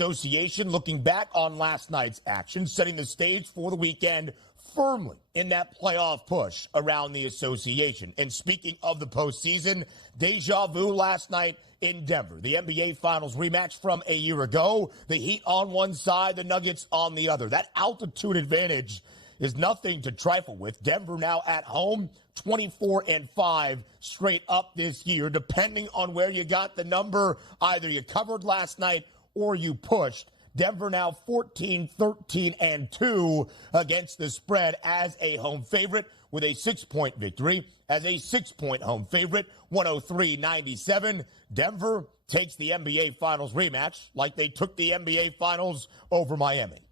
Association looking back on last night's action, setting the stage for the weekend firmly in that playoff push around the association. And speaking of the postseason, deja vu last night in Denver. The NBA Finals rematch from a year ago. The Heat on one side, the Nuggets on the other. That altitude advantage is nothing to trifle with. Denver now at home, 24-5 straight up this year, depending on where you got the number. Either you covered last night or you pushed. Denver now 14-13-2 against the spread as a home favorite with a 6-point victory. As a 6-point home favorite, 103-97. Denver takes the NBA Finals rematch like they took the NBA Finals over Miami.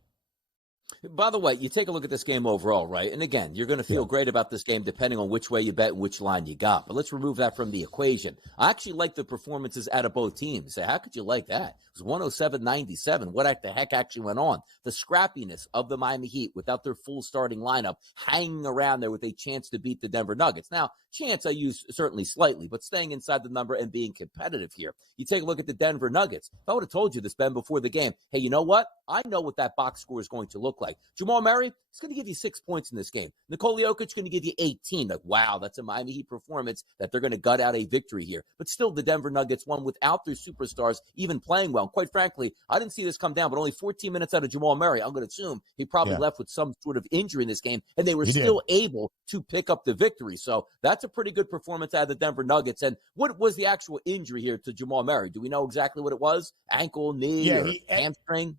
By the way, you take a look at this game overall, right? And again, you're going to feel great about this game depending on which way you bet and which line you got. But let's remove that from the equation. I actually like the performances out of both teams. How could you like that? It was 107-97. What the heck actually went on? The scrappiness of the Miami Heat without their full starting lineup hanging around there with a chance to beat the Denver Nuggets. Now, chance I use certainly slightly, but staying inside the number and being competitive here. You take a look at the Denver Nuggets. If I would have told you this, Ben, before the game, hey, you know what? I know what that box score is going to look like. Jamal Murray is going to give you 6 points in this game. Nikola Jokic is going to give you 18. Like, wow, that's a Miami Heat performance that they're going to gut out a victory here. But still, the Denver Nuggets won without their superstars even playing well. And quite frankly, I didn't see this come down, but only 14 minutes out of Jamal Murray. I'm going to assume he probably left with some sort of injury in this game, and they were still able to pick up the victory. So that's a pretty good performance out of the Denver Nuggets. And what was the actual injury here to Jamal Murray? Do we know exactly what it was? Ankle, knee, or hamstring?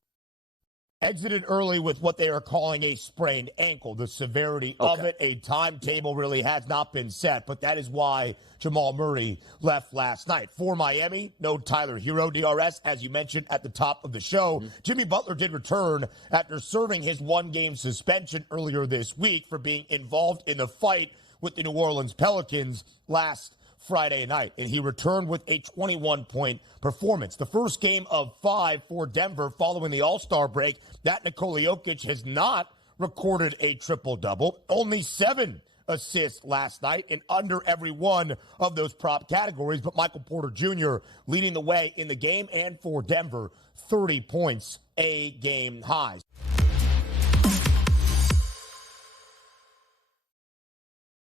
Exited early with what they are calling a sprained ankle. The severity of it, a timetable really has not been set, but that is why Jamal Murray left last night. For Miami, no Tyler Hero, DRS, as you mentioned at the top of the show. Jimmy Butler did return after serving his one-game suspension earlier this week for being involved in the fight with the New Orleans Pelicans last Friday night, and he returned with a 21-point performance. The first game of 5 for Denver following the All-Star break. That Nikola Jokic has not recorded a triple-double. Only 7 assists last night in under every one of those prop categories, but Michael Porter Jr. leading the way in the game, and for Denver, 30 points, a game high.